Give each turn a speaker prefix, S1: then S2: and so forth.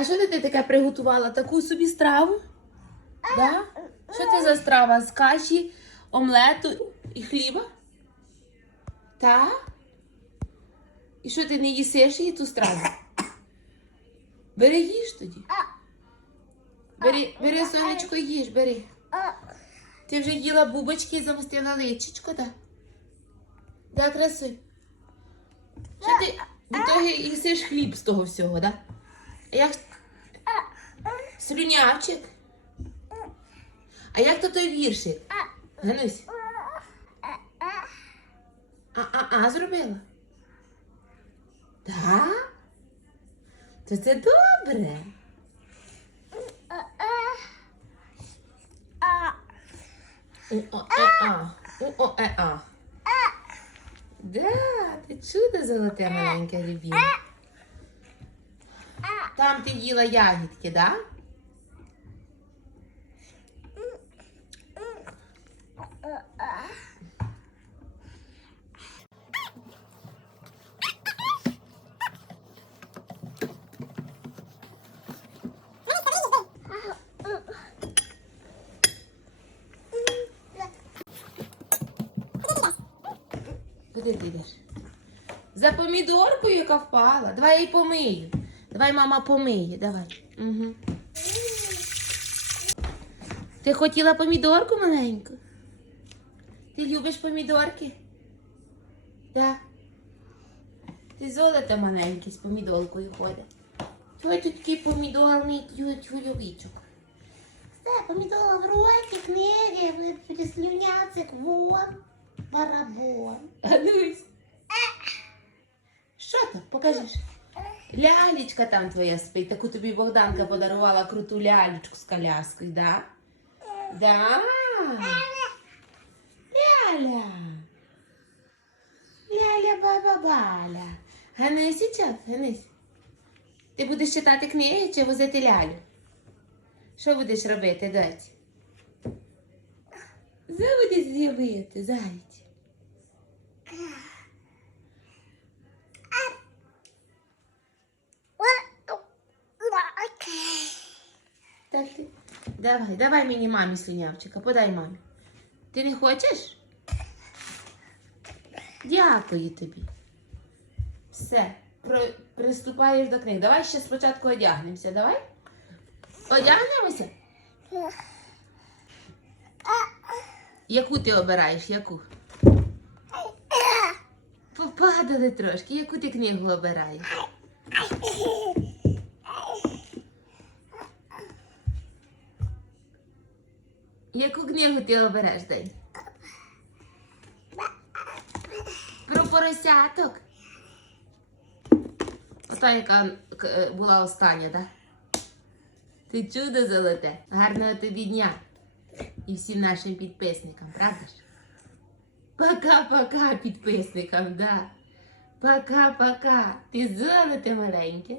S1: А що ти таке приготувала? Таку собі страву? Да? Що це за страва? З каші, омлету і хліба? Так? І що ти не їсиш її ту страву? Бери їж тоді. Бери, бери сонечко, їж, бери. Ти вже їла бубочки і замостила личечко, так? Да, красуй. Що ти до того їсиш хліб з того всього, так? А як слюнявчик? А як то той віршик? Ганусь? А-а-а зробила? Так? То це добре. У-о-е-а. У-о-е-а. Да, ти чудо золоте маленьке любіме. Там ти їла ягідки, да? Куди? За помідоркою, яка впала. Давай я її помию. Давай мама помиє. Давай. Угу. Ти хотіла помідорку маленьку? Ти любиш помідорки? Так. Ти золото маленький з помідоркою ходить. Той тут такий помідорний тюльовичок. Все, помідор в роті, книги, слюняцик, вон, барабон. Анусь. Що там? Покажеш? Лялечка там твоя спить, таку тобі Богданка подарувала круту лялечку з коляскою, да? Да? Ляля. Ляля баба баля. Ганесі час, Ганись. Ти будеш читати книги чи возити лялю? Що будеш робити, доць? Що будеш зробити, зайць? Так ти. Давай, давай мені мамі слюнявчика, подай мамі. Ти не хочеш? Дякую тобі. Все, про, приступаєш до книг. Давай ще спочатку одягнемося, давай? Одягнемося? Яку ти обираєш? Яку? Попадали трошки. Яку ти книгу обираєш? Яку книгу ти обереш, День? Про поросяток. Ота, яка е, була остання, так? Ти чудо золоте. Гарного тобі дня. І всім нашим підписникам, правда ж? Пока-пока підписникам, да. Пока-пока. Ти золоте маленьке.